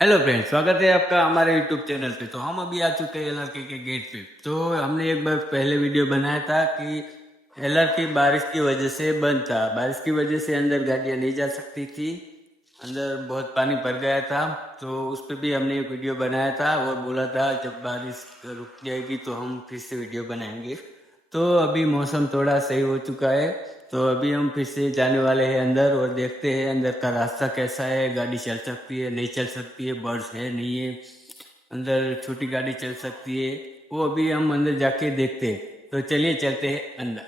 Hello friends, स्वागत है आपका हमारे यूट्यूब चैनल पे। तो हम अभी आ चुके हैं एलआरके के गेट पे। तो हमने एक बार पहले वीडियो बनाया था कि एलआरके बारिश की वजह से बंद था। बारिश की वजह से अंदर गाड़ियाँ नहीं जा सकती थी, अंदर बहुत पानी भर गया था। तो उस पर भी हमने एक वीडियो बनाया था और बोला था जब बारिश रुक जाएगी तो हम फिर से वीडियो बनाएंगे। तो अभी मौसम थोड़ा सही हो चुका है, तो अभी हम फिर से जाने वाले हैं अंदर और देखते हैं अंदर का रास्ता कैसा है, गाड़ी चल सकती है नहीं चल सकती है, बर्ड्स है नहीं है, अंदर छोटी गाड़ी चल सकती है, वो अभी हम अंदर जाके देखते हैं। तो चलिए चलते हैं अंदर।